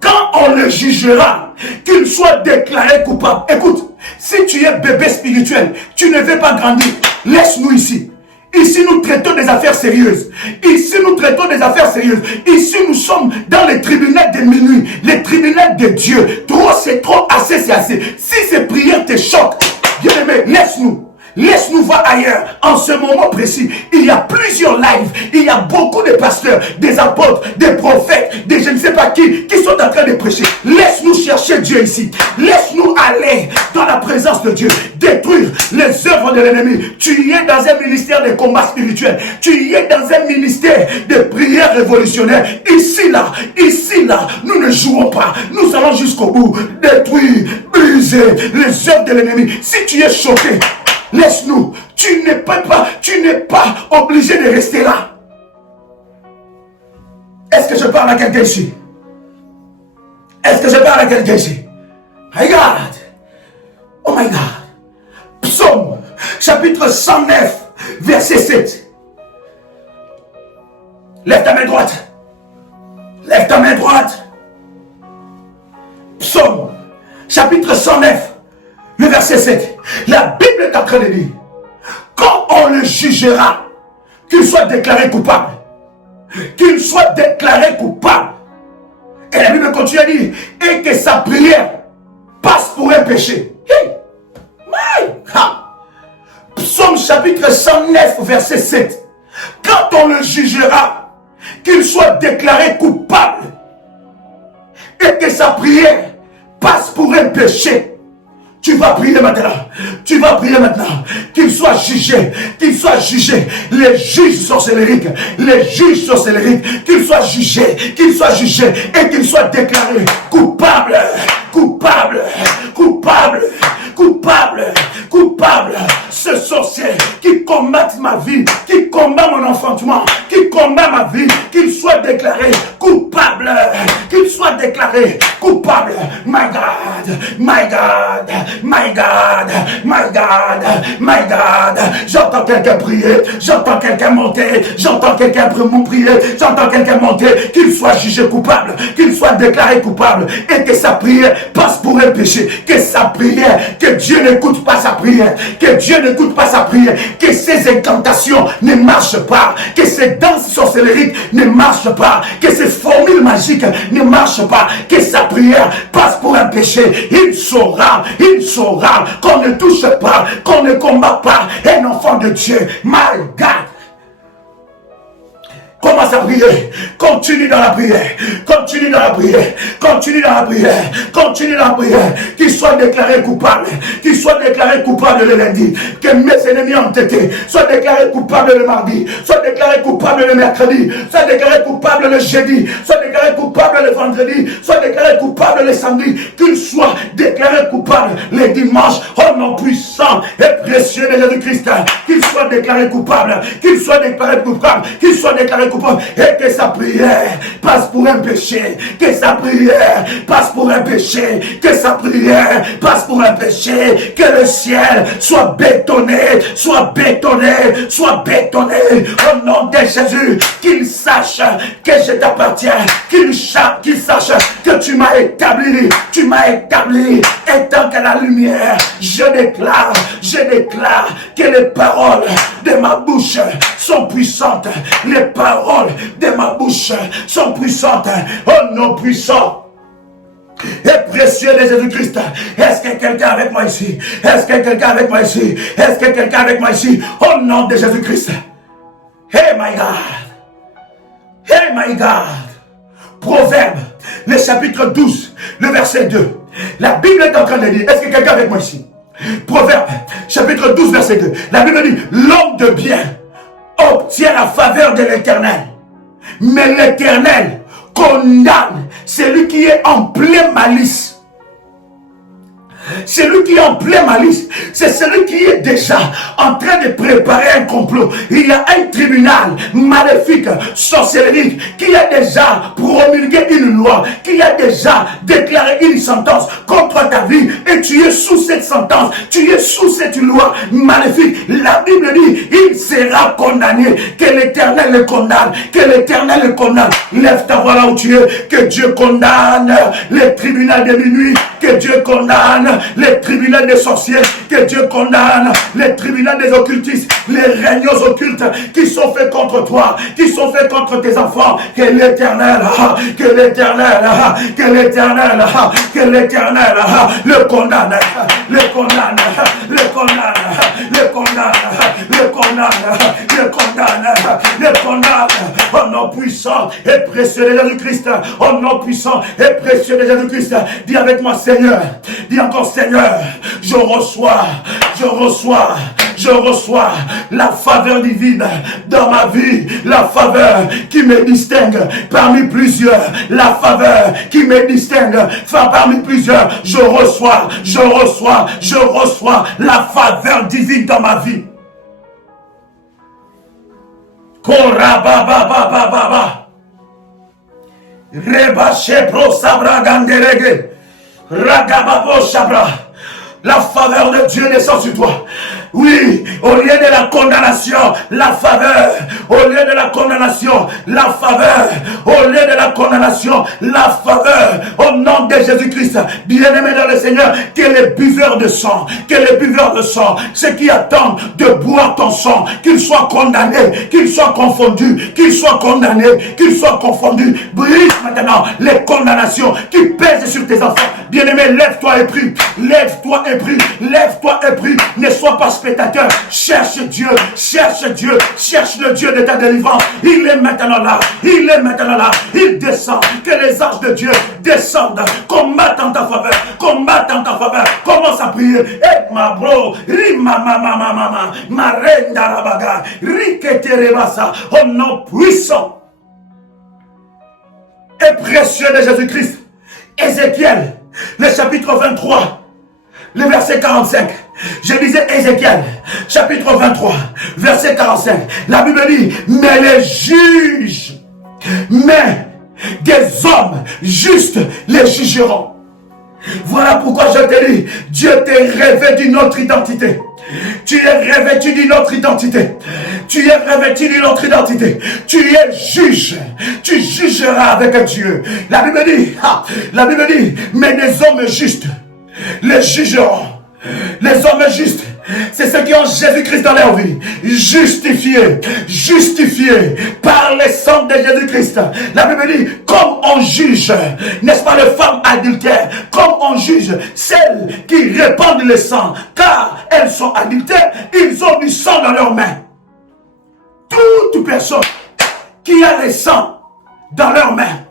Quand on le jugera, qu'il soit déclaré coupable. Écoute, si tu es bébé spirituel, tu ne veux pas grandir, laisse-nous ici. Ici, nous traitons des affaires sérieuses. Ici, nous traitons des affaires sérieuses. Ici, nous sommes dans les tribunaux de minuit, les tribunaux de Dieu. Trop, c'est trop, assez, c'est assez. Si ces prières te choquent, bien-aimé, laisse-nous. Laisse-nous voir ailleurs. En ce moment précis, il y a plusieurs lives. Il y a beaucoup de pasteurs, des apôtres, des prophètes, des je ne sais pas qui sont en train de prêcher. Laisse-nous chercher Dieu ici. Laisse-nous aller dans la présence de Dieu. Détruire les œuvres de l'ennemi. Tu es dans un ministère de combat spirituel. Tu es dans un ministère de prière révolutionnaire. Ici, là, nous ne jouons pas. Nous allons jusqu'au bout. Détruire, briser les œuvres de l'ennemi. Si tu es choqué, laisse-nous. Tu n'es pas obligé de rester là. Est-ce que je parle à quelqu'un ici? Est-ce que je parle à quelqu'un ici? Regarde. Oh my God. Psaume, chapitre 109, verset 7. Lève ta main droite. Lève ta main droite. Psaume, chapitre 109, le verset 7. La Bible est en train de dire, quand on le jugera, qu'il soit déclaré coupable. Qu'il soit déclaré coupable. Et la Bible continue à dire, et que sa prière passe pour un péché. Hey. Psaume chapitre 109, verset 7. Quand on le jugera, qu'il soit déclaré coupable. Et que sa prière passe pour un péché. Tu vas prier maintenant. Tu vas prier maintenant. Qu'il soit jugé. Qu'il soit jugé. Les juges sorcelleriques. Les juges sorcelleriques. Qu'il soit jugé. Qu'il soit jugé. Et qu'il soit déclaré coupable. Coupable. Coupable. Coupable. Coupable. Ce sorcier qui combat ma vie. Qui combat mon enfantement. Qui combat ma vie. Qu'il soit déclaré coupable. Qu'il soit déclaré coupable. My God. My God. My God, my God, my God. J'entends quelqu'un prier, j'entends quelqu'un monter, j'entends quelqu'un prier, j'entends quelqu'un monter, qu'il soit jugé coupable, qu'il soit déclaré coupable, et que sa prière passe pour un péché, que sa prière, que Dieu n'écoute pas sa prière, que Dieu n'écoute pas sa prière, que ses incantations ne marchent pas, que ses danses sorcelleriques ne marchent pas, que ses formules magiques ne marchent pas, que sa prière passe pour un péché. Il saura qu'on ne touche pas, qu'on ne combat pas un enfant de Dieu. My God. Commence à prier. Continue dans la prière. Continue dans la prière. Continue dans la prière. Continue dans la prière. Qu'il soit déclaré coupable. Qu'il soit déclaré coupable le lundi. Que mes ennemis ont été. Soit déclaré coupable le mardi. Soit déclaré coupable le mercredi. Soit déclaré coupable le jeudi. Soit déclaré coupable le vendredi. Soit déclaré coupable le samedi. Qu'il soit déclaré coupable les dimanches. Oh nom puissant et précieux de Jésus-Christ. Qu'il soit déclaré coupable. Qu'il soit déclaré coupable. Qu'il soit déclaré coupable et que sa prière passe pour un péché, que sa prière passe pour un péché, que sa prière passe pour un péché, que le ciel soit bétonné, soit bétonné, soit bétonné au nom de Jésus, qu'il sache que je t'appartiens, qu'il sache que tu m'as établi et tant que la lumière, je déclare que les paroles de ma bouche sont puissantes, les paroles de ma bouche sont puissantes. Oh nom puissant et précieux de Jésus-Christ. Est-ce que quelqu'un avec moi ici? Est-ce que quelqu'un avec moi ici? Est-ce que quelqu'un avec moi ici? Au nom de Jésus-Christ. Hey my God. Hey my God. Proverbe, le chapitre 12, le verset 2. La Bible est en train de dire, est-ce que quelqu'un avec moi ici? Proverbe, chapitre 12, verset 2. La Bible dit, l'homme de bien obtient la faveur de l'Éternel. Mais l'Éternel condamne celui qui est en pleine malice. Celui qui est en pleine malice, c'est celui qui est déjà en train de préparer un complot. Il y a un tribunal maléfique, sorcellerie, qui a déjà promulgué une loi, qui a déjà déclaré une sentence contre ta vie. Et tu es sous cette sentence, tu es sous cette loi maléfique. La Bible dit, il sera condamné. Que l'Éternel le condamne, que l'Éternel le condamne. Lève ta voix là où tu es, que Dieu condamne les tribunaux de minuit, que Dieu condamne les tribunaux des sorciers, que Dieu condamne les tribunaux des occultistes, les règnes occultes qui sont faits contre toi, qui sont faits contre tes enfants. Que l'Éternel, que l'Éternel, que l'Éternel, que l'Éternel le condamne, le condamne, le condamne, le condamne, le condamne, le condamne, le condamne. Au nom puissant et précieux de Jésus-Christ, au nom puissant et précieux de Jésus-Christ, dis avec moi, Seigneur, dis encore, Seigneur, je reçois la faveur divine dans ma vie, la faveur qui me distingue parmi plusieurs, la faveur qui me distingue parmi plusieurs. Je reçois la faveur divine dans ma vie. Korabababababa. Rebache pro sabra ganderege. Ragababo Shabra, la faveur de Dieu descend sur toi. Oui, au lieu de la condamnation, la faveur. Au lieu de la condamnation, la faveur. Au lieu de la condamnation, la faveur. Au nom de Jésus-Christ, bien-aimé dans le Seigneur, que les buveurs de sang, ceux qui attendent de boire ton sang, qu'ils soient condamnés, qu'ils soient confondus, qu'ils soient condamnés, qu'ils soient confondus. Brise maintenant les condamnations qui pèsent sur tes enfants. Bien-aimé, lève-toi et prie. Lève-toi et prie. Lève-toi et prie. Ne sois pas spectateur. Cherche Dieu. Cherche Dieu. Cherche le Dieu de ta délivrance. Il est maintenant là. Il est maintenant là. Il descend. Que les anges de Dieu descendent. Combattent en ta faveur. Combattent en ta faveur. Commence à prier. Et ma bro. Rima mama. Ma reine d'Arabaga. Riketerebasa. Au nom puissant et précieux de Jésus-Christ. Ézéchiel, le chapitre 23, le verset 45. Je disais Ézéchiel, chapitre 23, verset 45. La Bible dit, mais les juges, mais des hommes justes les jugeront. Voilà pourquoi je te dis, Dieu t'a revêtu d'une autre identité. Tu es revêtu d'une autre identité. Tu es revêtu d'une autre identité. Tu es juge. Tu jugeras avec Dieu. La Bible dit, mais les hommes justes les jugeront. Les hommes justes, c'est ceux qui ont Jésus-Christ dans leur vie. Justifiés par le sang de Jésus-Christ. La Bible dit, comme on juge, n'est-ce pas, les femmes adultères, comme on juge celles qui répandent le sang, car elles sont adultères, ils ont du sang dans leurs mains. Toute personne qui a le sang dans leurs mains,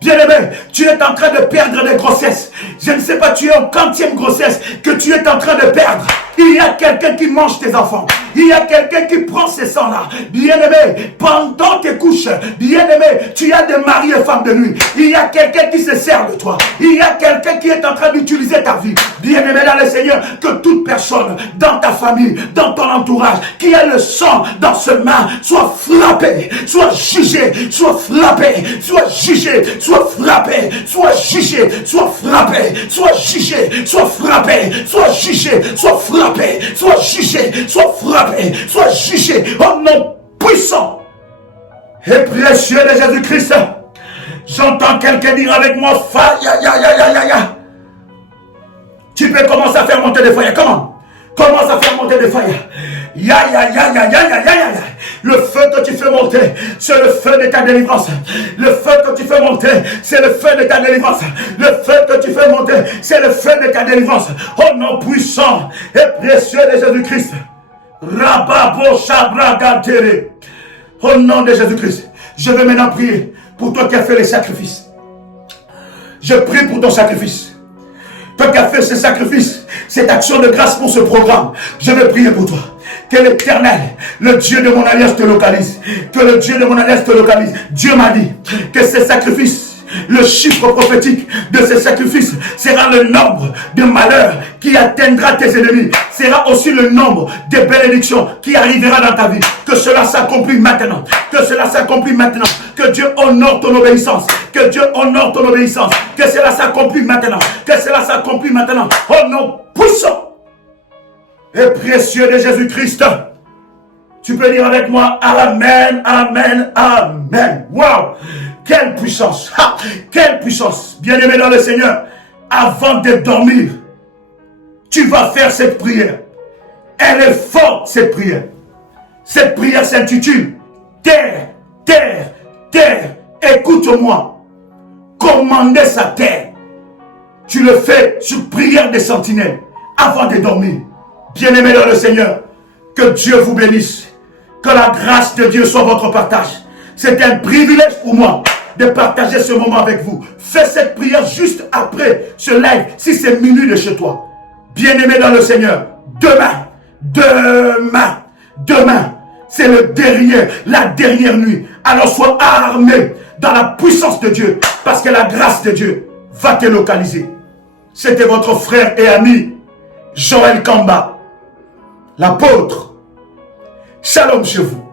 bien-aimé, tu es en train de perdre des grossesses. Je ne sais pas, tu es en 40e grossesse que tu es en train de perdre. Il y a quelqu'un qui mange tes enfants. Il y a quelqu'un qui prend ces sangs-là. Bien-aimé, pendant tes couches, bien-aimé, tu as des maris et femmes de nuit. Il y a quelqu'un qui se sert de toi. Il y a quelqu'un qui est en train d'utiliser ta vie. Bien-aimé dans le Seigneur, que toute personne dans ta famille, dans ton entourage, qui a le sang dans ses mains, soit frappé, soit jugé, soit frappé, soit jugé, soit frappé, soit jugé, soit frappé, soit jugé, soit frappé, soit jugé, soit frappé, soit jugé, soit frappé, soit jugé, au nom puissant et précieux de Jésus-Christ. J'entends quelqu'un dire avec moi, ya. Tu peux commencer à faire monter des feuilles. Comment? Commence à faire monter des feuilles. Ya. Le feu que tu fais monter, c'est le feu de ta délivrance. Le feu que tu fais monter, c'est le feu de ta délivrance. Le feu que tu fais monter, c'est le feu de ta délivrance. Au nom puissant et précieux de Jésus-Christ. Rababo Shabra Gantere. Au nom de Jésus-Christ, je vais maintenant prier pour toi qui as fait les sacrifices. Je prie pour ton sacrifice. Toi qui as fait ce sacrifice, cette action de grâce pour ce programme, je vais prier pour toi. Que l'Éternel, le Dieu de mon alliance te localise. Que le Dieu de mon alliance te localise. Dieu m'a dit que ces sacrifices, le chiffre prophétique de ces sacrifices sera le nombre de malheurs qui atteindra tes ennemis. Sera aussi le nombre de bénédictions qui arrivera dans ta vie. Que cela s'accomplit maintenant. Que cela s'accomplit maintenant. Que Dieu honore ton obéissance. Que Dieu honore ton obéissance. Que cela s'accomplit maintenant. Que cela s'accomplit maintenant. Au nom puissant et précieux de Jésus-Christ. Tu peux dire avec moi, Amen, Amen, Amen. Waouh! Quelle puissance! Ha! Quelle puissance! Bien-aimé dans le Seigneur, avant de dormir, tu vas faire cette prière. Elle est forte, cette prière. Cette prière s'intitule Terre, terre, terre, écoute-moi. Commandez sa terre. Tu le fais sur prière des sentinelles avant de dormir. Bien-aimé dans le Seigneur, que Dieu vous bénisse. Que la grâce de Dieu soit votre partage. C'est un privilège pour moi de partager ce moment avec vous. Fais cette prière juste après ce live, si c'est minuit de chez toi. Bien-aimé dans le Seigneur, demain, c'est la dernière nuit. Alors sois armé dans la puissance de Dieu, parce que la grâce de Dieu va te localiser. C'était votre frère et ami, Joël Kamba, l'apôtre. Shalom chez vous.